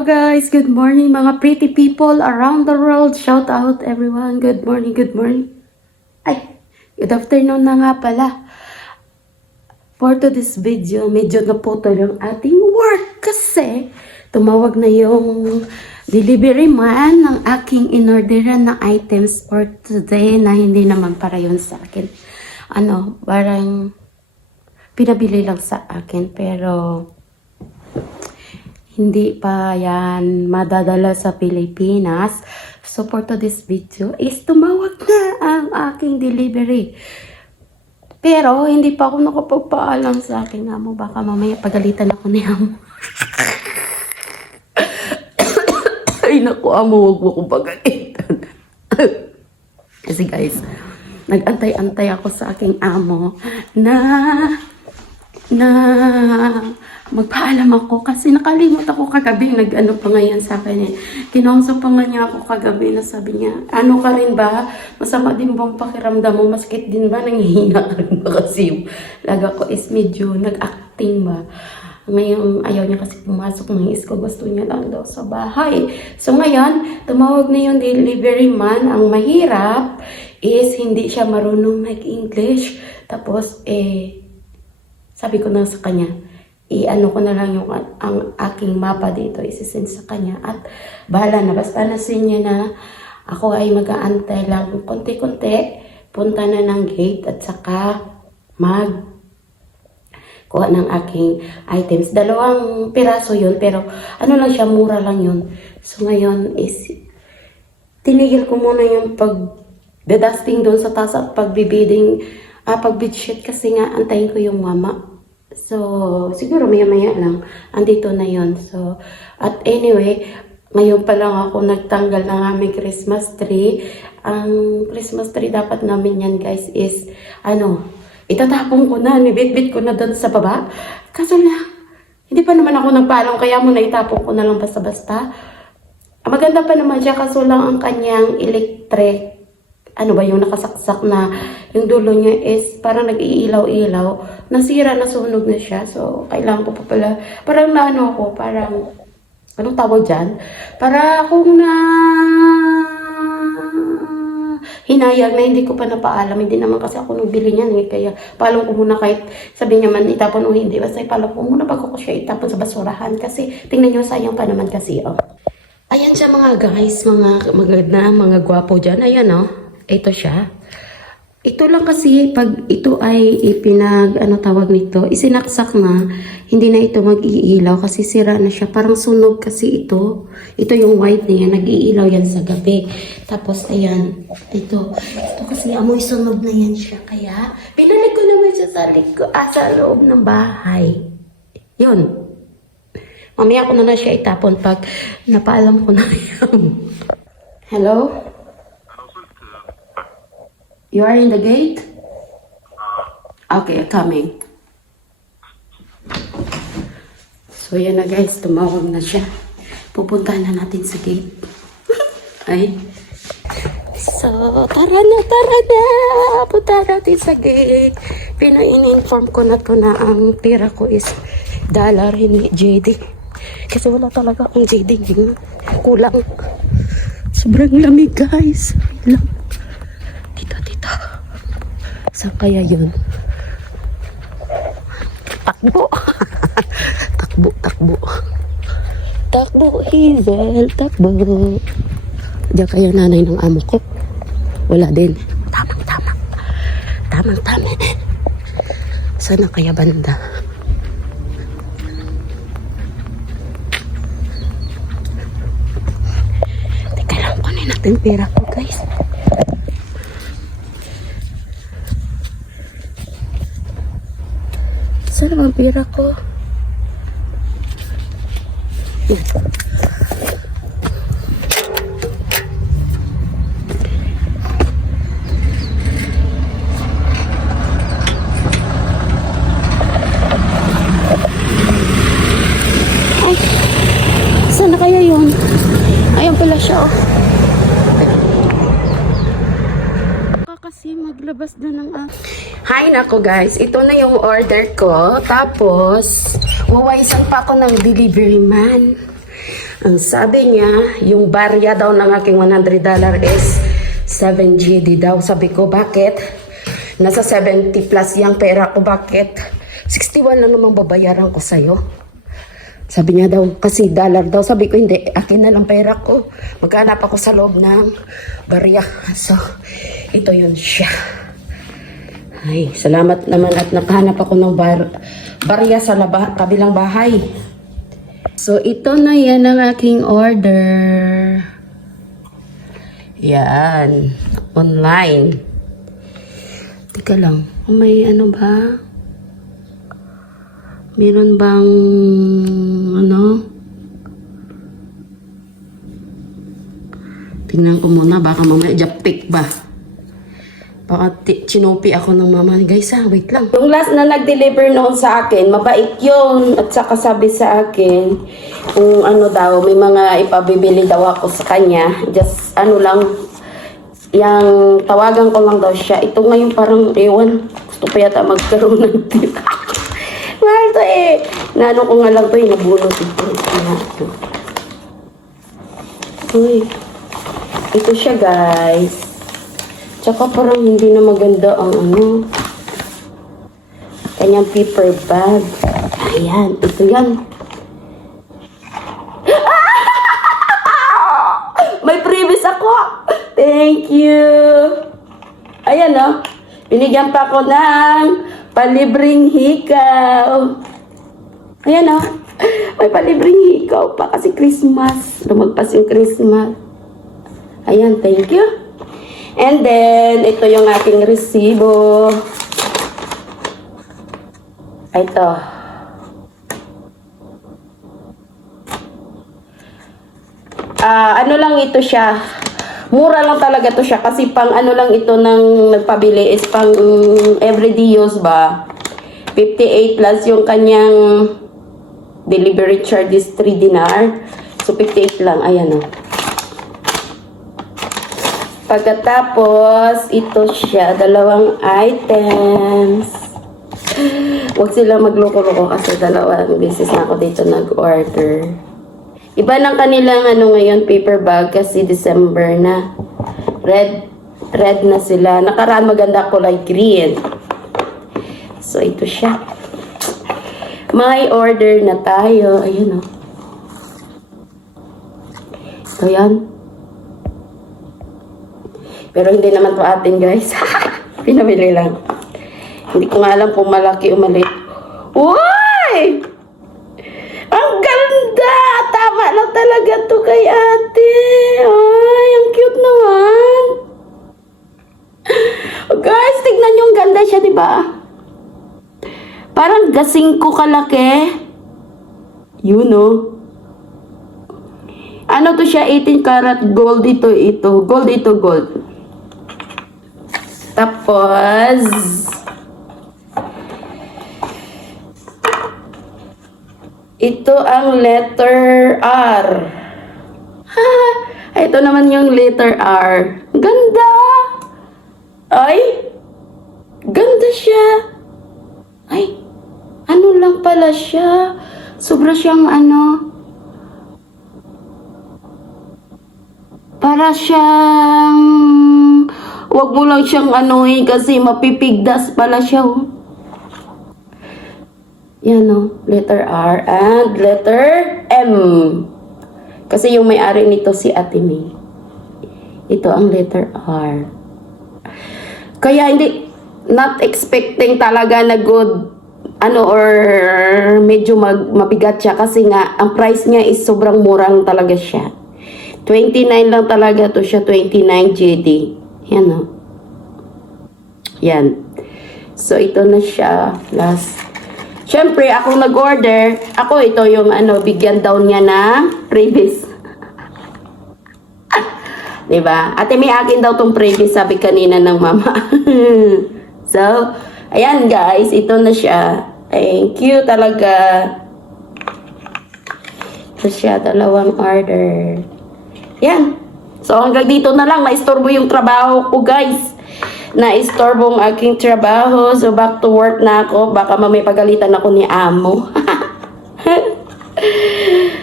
Hello guys, good morning mga pretty people around the world. Shout out everyone. Good morning, good morning. Ay, good afternoon na nga pala. For today's video, medyo naputol yung ating work kasi tumawag na yung delivery man ng aking inorderan na items for today na hindi naman para yun sa akin. Parang pinabili lang sa akin pero hindi pa yan madadala sa Pilipinas. So for today's video is tumawag na ang aking delivery. Pero hindi pa ako nakapagpaalam sa aking amo. Baka mamaya pagalitan ako ni amo. Ay naku amo, huwag mo kong pagalitan. Kasi guys, nag-antay-antay ako sa aking amo na magpaalam ako kasi nakalimot ako kagabi. Nag-ano pa ngayon sa akin eh. Kinausap pa nga niya ako kagabi na sabi niya, ano ka rin ba? Masama din bang pakiramdam mo? Maskit din ba? Nangihina ka rin ba? Kasi yung laga ko is medyo nag-acting ba? Ngayon, ayaw niya kasi pumasok ng isko. Gusto niya lang daw sa bahay. So ngayon, tumawag na yung delivery man. Ang mahirap is hindi siya marunong mag-English. Tapos, sabi ko na sa kanya, i-ano ko na lang yung ang aking mapa dito, isisend sa kanya at bahala na, basta nasin niya na ako ay mag-aantay lang konti-konti, punta na ng gate at saka mag kuha ng aking items. 2 piraso yun, pero ano lang siya, mura lang yun. So ngayon is tinigil ko muna yung pag-dusting doon sa taas at pag-bedsheet kasi nga antayin ko yung mama. So, siguro maya-maya lang, andito na yon. So, at anyway, ngayon pa lang ako nagtanggal ng aming Christmas tree. Ang Christmas tree dapat namin yan guys is, itatapon ko na, nibit-bit ko na doon sa baba. Kaso lang, hindi pa naman ako nagpaalam, kaya muna itapon ko na lang basta-basta. Maganda pa naman siya, kaso lang ang kanyang electric, yung nakasaksak na yung dulo niya is parang nag-iilaw-ilaw. Nasira, nasunog na siya. So, kailangan ko pa pala, parang anong tawag dyan? Para akong hinayag na hindi ko pa napaalam. Hindi naman kasi ako nagbili niyan eh. Kaya paalam ko muna kahit sabi niya man itapon o hindi. Basta paalam ko muna bago ko siya itapon sa basurahan. Kasi tingnan niyo, sayang pa naman kasi Ayan siya mga guys, mga maganda, mga gwapo dyan. Ayan ito siya. Ito lang kasi pag ito ay tawag nito, isinaksak na, hindi na ito mag-iilaw kasi sira na siya. Parang sunog kasi ito. Ito yung white niya, nag-iilaw yan sa gabi. Tapos ayan, ito kasi amoy sunog na yan siya. Kaya pinalik ko naman siya sa loob ng bahay. Yun. Mamaya ko na siya itapon pag napaalam ko na yan. Hello? You are in the gate? Okay, coming. So, yan na guys. Tumawag na siya. Pupuntahan na natin sa gate. Ay. So, tara na. Punta natin sa gate. Pina-inform ko na to na ang tira ko is dollar, hindi JD. Kasi wala talaga akong JD. Kulang. Sobrang lamig guys. Lamig. Saan kaya yun? Takbo! Takbo, Hazel! Takbo! Diyan kaya nanay ng amo ko? Wala din. Tamang. Sana kaya banda? Teka lang, kunin natin pera ko guys. Saan ang pira ko? Ay, saan na kaya yun? Ayan pala siya kasi maglabas na ng Hi nako guys, ito na yung order ko. Tapos, wawaisan pa ako ng delivery man. Ang sabi niya, yung barya daw ng aking $100 is 7 GD daw. Sabi ko, bakit? Nasa 70 plus yung pera ko, bakit? 61 lang namang babayaran ko sa'yo. Sabi niya daw, kasi dollar daw. Sabi ko, hindi, akin na lang pera ko. Maghanap ako sa loob ng barya. So, ito yun siya. Ay, salamat naman at nakahanap ako ng barya sa kabilang bahay. So, ito na yan ang aking order. Yan. Online. Teka lang. May ano ba? Meron bang ano? Tingnan ko muna. Baka mamaya japik ba? Baka chinopi ako ng mama. Guys wait lang. Yung last na nag-deliver noon sa akin, mabait yun. At saka sabi sa akin, kung ano daw, may mga ipabibili daw ako sa kanya. Just ano lang, yung tawagan ko lang daw siya. Ito ngayon parang, ewan, gusto pa yata magkaroon ng tita. Mahal to eh. Naano ko nga lang to eh, nabunot ito. Uy, ito siya guys. Tsaka parang hindi na maganda ang ano. Kanyang paper bag. Ayan, ito yan. May previous ako. Thank you. Ayan o. Binigyan pa ako ng palibreng hikaw. Ayan o. May palibreng hikaw pa kasi Christmas. Lumagpas yung Christmas. Ayan, thank you. And then, ito yung aking resibo. Ito. Ano lang ito siya. Mura lang talaga to siya. Kasi pang ano lang ito ng nagpabili is pang everyday use ba. 58 plus yung kanyang delivery charge is 3 dinar. So, 58 lang. Ayan o. Pagkatapos, ito siya, 2 items. Huwag sila magloko-loko kasi 2 beses na ako dito nag-order. Iba ng kanilang ano ngayon, paper bag kasi December na. Red na sila. Nakaraan maganda kulay green. So, ito siya. May order na tayo. Ayun o. Ito yan. Pero hindi naman to atin guys. Pinamili lang. Hindi ko nga alam kung malaki o maliit. Uy! Ang ganda! Tama lang talaga to kay ate. Ay, ang cute naman. Guys, tignan nyo ang ganda siya, diba? Parang gasing ko kalaki. You know. Ano to siya? 18 karat gold ito. Gold ito, gold. Tapos, ito ang letter R. Ha! Ito naman yung letter R. Ganda! Ay! Ganda siya! Ay! Ano lang pala siya? Sobra siyang ano? Para siyang... Huwag mo lang siyang anuhin kasi mapipigdas pala siya. Oh. Yan o. Letter R and letter M. Kasi yung may-ari nito si Ate May. Ito ang letter R. Kaya hindi, not expecting talaga na good, ano or medyo mabigat siya. Kasi nga, ang price niya is sobrang murang talaga siya. 29 lang talaga to siya, 29 GD. Yan o. Yan. So, ito na siya. Last. Siyempre, ako nag-order. Ako, ito yung ano, bigyan daw niya na previous. Diba? Ate, may akin daw tong previous, sabi kanina ng mama. So, ayan guys. Ito na siya. Thank you talaga. Ito siya, 2 order. Yan. So, hanggang dito na lang. Na-istorbo yung trabaho ko, guys. Na-istorbo ang aking trabaho. So, back to work na ako. Baka mamay pagalitan ako ni amo.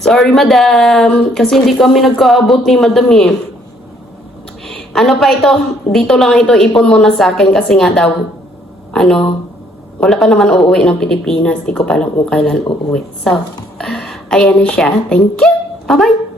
Sorry, madam. Kasi hindi kami nagkaabot ni madam eh. Ano pa ito? Dito lang ito, ipon mo na sa akin kasi nga daw, wala pa naman uuwi ng Pilipinas. Di ko pa alam kung kailan uuwi. So, ayan na siya. Thank you. Bye-bye.